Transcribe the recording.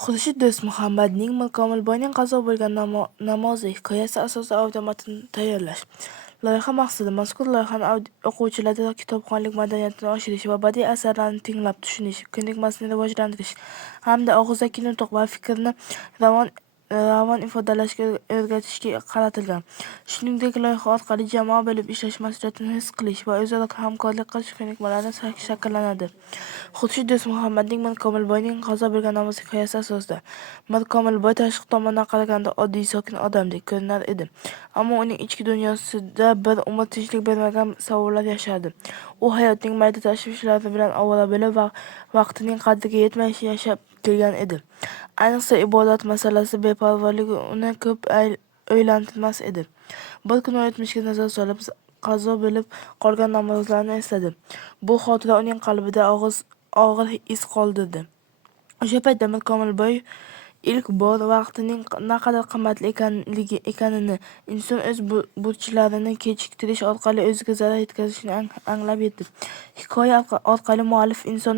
Xurshid Do'stmuhammadning Mirkomilboyning qazo bo'lgan namozi hikoyasi asosida audio matn tayyorlash. Loyiha maqsadi: mazkur loyihani o'quvchilarda kitobxonlik madaniyatini oshirish va badiiy asarlarni tinglab tushunish, ko'nikmasini rivojlantirish hamda og'zaki nutq va fikrni ravon ifodalashga o'rgatishga qaratilgan. Shuningdek, loyiha orqali jamoa bo'lib ishlash mas'uliyatini his qilish va o'zaro hamkorlik qilish ko'nikmalari shakllanadi. Xurshid Do'stmuhammadning Mirkomilboyning qazo bo'lgan namozi hikoyasi asosida. Mirkomilboy tashqi tomondan qaraganda oddiy sokin odamdek ko'rinar edi, ammo uning ichki dunyosida bir umr tinchlik bermagan savollar yashardi. U hayotning mayda tashvishlari bilan ovora bo'lib, vaqtining qadriga yetmay yashab kelgan edi. Ayniqsa ibodat masalasi beparvoligi uni ko'p o'ylantirmas edi. Bir kuni o'tmishga nazar solib, qazo bo'lib qolgan namozlarni esladi. Bu xotira uning qalbida og'ir iz qoldirdi. O'sha paytda Mirkomilboy ilk bor vaqtining naqadar qimmatli ekanini, inson o'z burchlarini kechiktirish orqali o'ziga zarar yetkazishini anglab yetdi. Hikoya orqali muallif inson